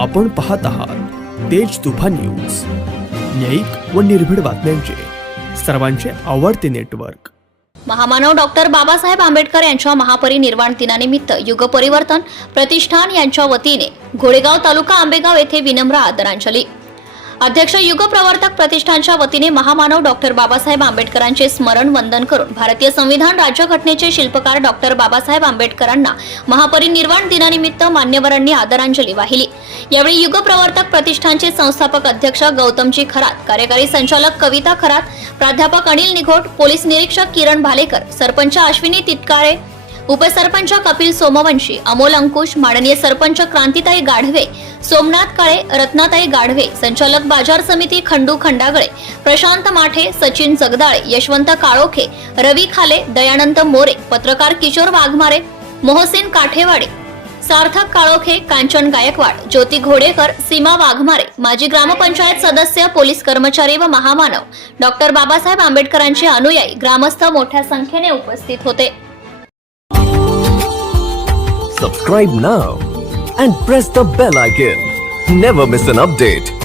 आपण पाहत आहात तेज तुफान न्यूज. न्यायिक व निर्भीड बातम्यांचे. सर्वांचे आवडते नेटवर्क. महामानव डॉक्टर बाबासाहेब आंबेडकर यांच्या महापरिनिर्वाण दिनानिमित्त युग परिवर्तन प्रतिष्ठान यांच्या वतीने घोडेगाव तालुका आंबेगाव येथे विनम्र आदरांजली. अध्यक्ष युग प्रवर्तक प्रतिष्ठानच्या वतीने महामानव डॉक्टर बाबासाहेब आंबेडकरांचे स्मरण वंदन करून भारतीय संविधान राज्यघटनेचे शिल्पकार डॉक्टर बाबासाहेब आंबेडकरांना महापरिनिर्वाण दिनानिमित्त मान्यवरांनी आदरांजली वाहिली. यावेळी युग प्रवर्तक प्रतिष्ठानचे संस्थापक अध्यक्ष गौतमजी खरात कार्यकारी संचालक कविता खरात प्राध्यापक अनिल निघोट पोलीस निरीक्षक किरण भालेकर सरपंच अश्विनी तितकाळे उपसरपंच कपिल सोमवंशी अमोल अंकुश माननीय सरपंच क्रांतिताई गाढवे सोमनाथ काळे रत्नाताई गाढवे संचालक बाजार समिती खंडू खंडागळे प्रशांत माठे सचिन जगदाळे यशवंत काळोखे रवी खाले दयानंद मोरे पत्रकार किशोर वाघमारे मोहसेन काठेवाडे सार्थक काळोखे कांचन गायकवाड ज्योती घोडेकर सीमा वाघमारे माजी ग्रामपंचायत सदस्य पोलीस कर्मचारी व महामानव. डॉक्टर बाबासाहेब आंबेडकरांचे अनुयायी ग्रामस्थ मोठ्या संख्येने उपस्थित होते. Subscribe now and press the bell icon never miss an update